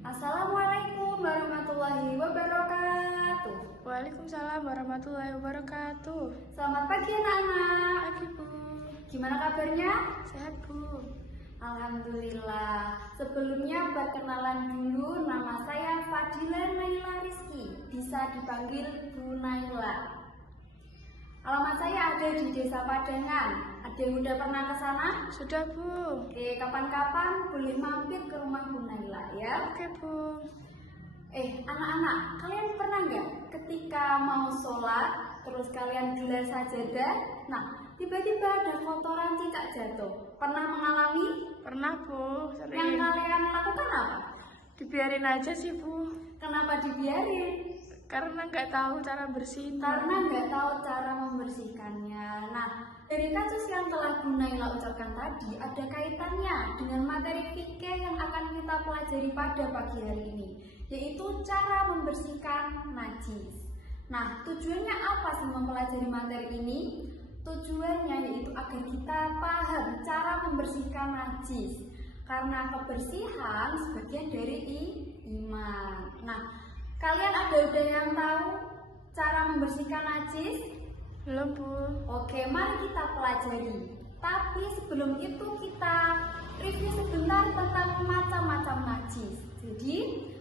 Assalamualaikum warahmatullahi wabarakatuh. Waalaikumsalam warahmatullahi wabarakatuh. Selamat pagi anak-anak. Pagi Bu. Gimana kabarnya? Sehat Bu. Alhamdulillah. Sebelumnya perkenalan dulu, nama saya Fadila Naila Rizky, bisa dipanggil Bu Naila. Alamat saya ada di Desa Padangan. Ada yang udah pernah ke sana? Sudah Bu. Oke, kapan-kapan boleh mampir ke rumah Bu Naila ya. Oke Bu. Anak-anak, kalian pernah nggak ketika mau sholat, terus kalian gelar sajadah, nah tiba-tiba ada kotoran cicak jatuh? Pernah mengalami? Pernah Bu, Yang sering. kalian lakukan apa? Dibiarin aja sih Bu. Kenapa dibiarin? Karena nggak tahu cara bersihinnya. Karena nggak tahu cara membersihkannya. Nah, dari kasus yang telah Bu Naila ucapkan tadi, ada kaitannya dengan materi fikih yang akan kita pelajari pada pagi hari ini, yaitu cara membersihkan najis. Nah, tujuannya apa sih mempelajari materi ini? Tujuannya yaitu agar kita paham cara membersihkan najis, karena kebersihan sebagian dari iman. Nah, kalian udah yang tahu cara membersihkan najis? Belum Bu. Oke, mari kita pelajari. Tapi sebelum itu kita review sebentar tentang macam-macam najis. Jadi,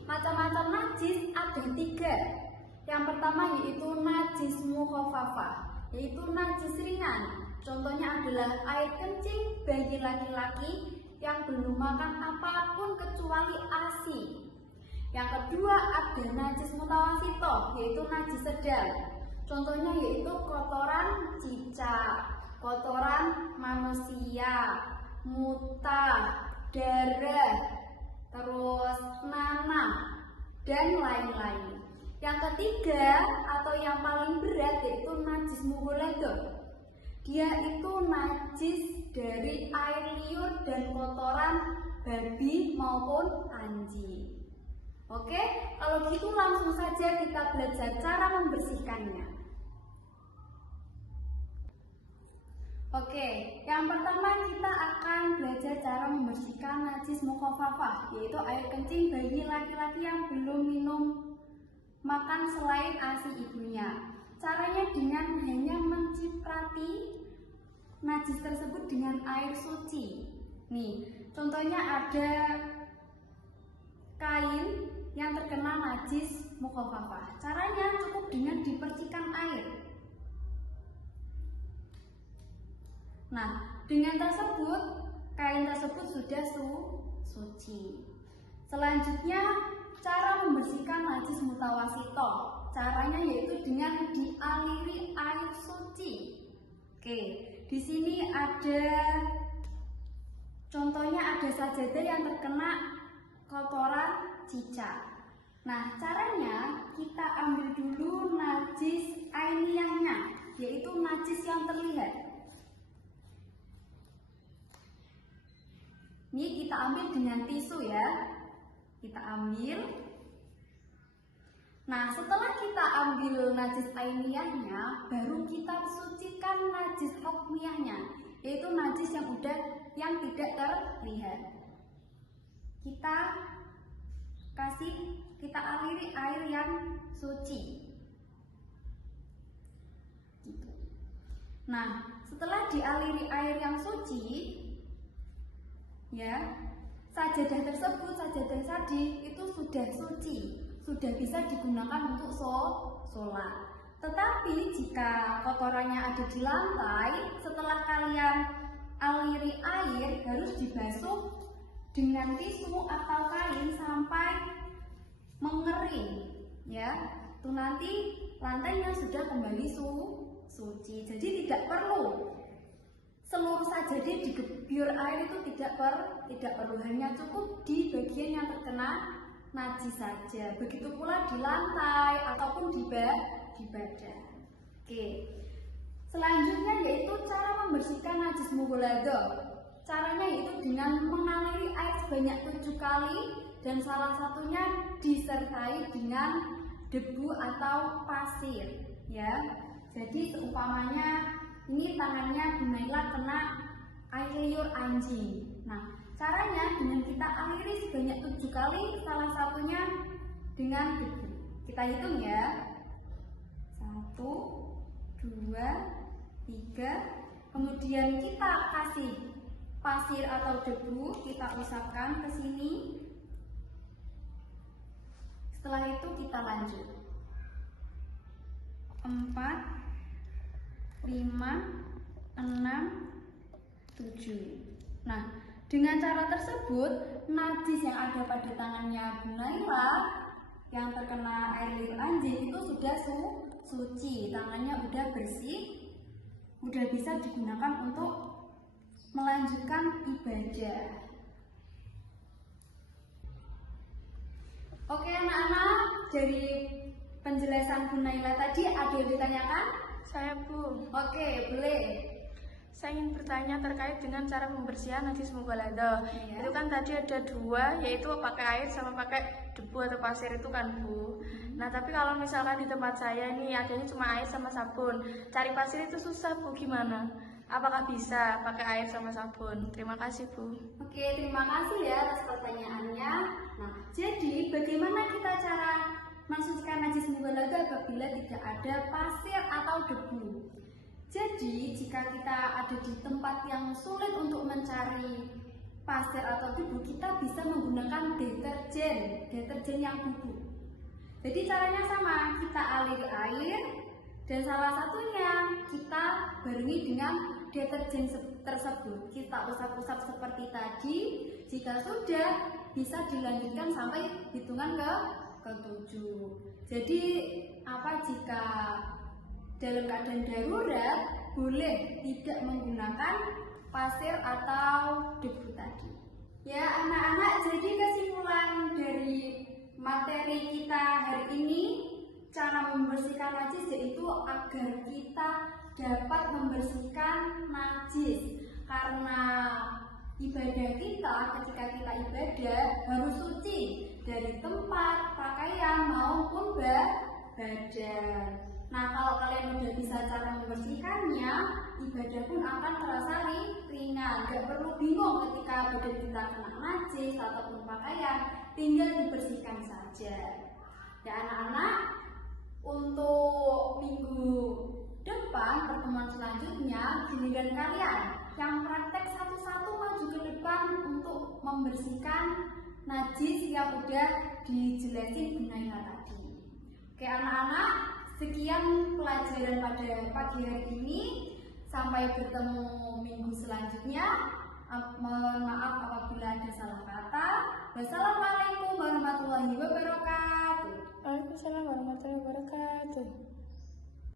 macam-macam najis ada 3. Yang pertama yaitu najis mukhafafah, yaitu najis ringan. Contohnya adalah air kencing bagi laki-laki yang belum makan apapun kecuali ASI. Yang kedua ada najis mutawasito, yaitu najis sedang. Contohnya yaitu kotoran cicak, kotoran manusia, muntah, darah, terus nanah, dan lain-lain. Yang ketiga atau yang paling berat yaitu najis mughaladhah. Dia itu najis dari air liur dan kotoran babi maupun anjing. Oke, kalau gitu langsung saja kita belajar cara membersihkannya. Oke, yang pertama kita akan belajar cara membersihkan najis mukhafafah, yaitu air kencing bagi laki-laki yang belum minum makan selain ASI ibunya. Caranya dengan hanya menciprati najis tersebut dengan air suci. Nih, contohnya ada kain yang terkena najis mukhafafah. Caranya cukup dengan dipercikan air. Nah, dengan tersebut kain tersebut sudah suci. Selanjutnya, cara membersihkan najis mutawasito. Caranya yaitu dengan dialiri air suci. Oke, di sini ada contohnya ada sajadah yang terkena kotoran cicak. Nah, caranya kita ambil dulu najis ainiyahnya, yaitu najis yang terlihat. Ini kita ambil dengan tisu ya. Kita ambil. Nah, setelah kita ambil najis ainiyahnya, baru kita sucikan najis hukmiyahnya, yaitu najis yang tidak terlihat. Kita aliri air yang suci. Gitu. Nah, setelah dialiri air yang suci, ya, sajadah tersebut, sajadah tadi itu sudah suci, sudah bisa digunakan untuk sholat. Tetapi jika kotorannya ada di lantai, setelah kalian aliri air harus dibasuh dengan tisu atau kain sampai mengering, ya. Itu nanti lantainya sudah kembali suci. Jadi tidak perlu seluruh sajadah digebyur air, itu tidak perlu, hanya cukup di bagian yang terkena najis saja. Begitu pula di lantai ataupun di badan. Oke. Selanjutnya yaitu cara membersihkan najis mughaladhah. Caranya yaitu dengan mengaliri air sebanyak 7 kali dan salah satunya disertai dengan debu atau pasir, ya. Jadi seumpamanya ini tangannya Bu Naila kena air liur anjing. Nah, caranya dengan kita aliri sebanyak 7 kali, salah satunya dengan debu. Kita hitung ya. 1, 2, 3. Kemudian kita kasih pasir atau debu, kita usapkan ke sini. Setelah itu kita lanjut. 4, 5, 6, 7. Nah, dengan cara tersebut, najis yang ada pada tangannya Bu Naila yang terkena air liur anjing itu sudah suci, tangannya udah bersih, udah bisa digunakan untuk melanjutkan ibadah. Oke anak-anak, dari penjelasan Bu Naila tadi ada yang ditanyakan? Saya, Bu. Oke, boleh. Saya ingin bertanya terkait dengan cara pembersihan najis mughaladzah. Iya. Itu kan tadi ada 2, yaitu pakai air sama pakai debu atau pasir itu kan, Bu. Nah, tapi kalau misalkan di tempat saya nih adanya cuma air sama sabun. Cari pasir itu susah, Bu. Gimana? Apakah bisa pakai air sama sabun? Terima kasih, Bu. Oke, terima kasih ya atas pertanyaannya. Nah, jadi bagaimana kita cara mensucikan najis mughaladzah apabila tidak ada pasir atau debu? Jadi, jika kita ada di tempat yang sulit untuk mencari pasir atau debu, kita bisa menggunakan deterjen yang bubuk. Jadi caranya sama, kita aliri air dan salah satunya kita barengi dengan deterjen tersebut. Kita usap-usap seperti tadi. Jika sudah, bisa dilanjutkan sampai hitungan ke 7. Jadi jika dalam keadaan darurat boleh tidak menggunakan pasir atau debu tadi. Ya anak-anak, jadi kesimpulan dari materi kita hari ini, cara membersihkan najis yaitu agar kita dapat membersihkan najis. Karena ibadah kita, ketika kita ibadah harus suci dari tempat, pakaian maupun badan. Nah, kalau kalian udah bisa cara membersihkannya, ibadah pun akan terasa ringan. Gak perlu bingung ketika badan kita kena najis ataupun pakaian, tinggal dibersihkan saja. Ya anak-anak, untuk minggu depan, pertemuan selanjutnya, giliran kalian yang praktek satu-satu maju ke depan untuk membersihkan najis yang udah dijelasin Bu Naila tadi. Oke anak-anak, sekian pelajaran pada pagi hari ini. Sampai bertemu minggu selanjutnya. Mohon maaf apabila ada salah kata. Wassalamualaikum warahmatullahi wabarakatuh.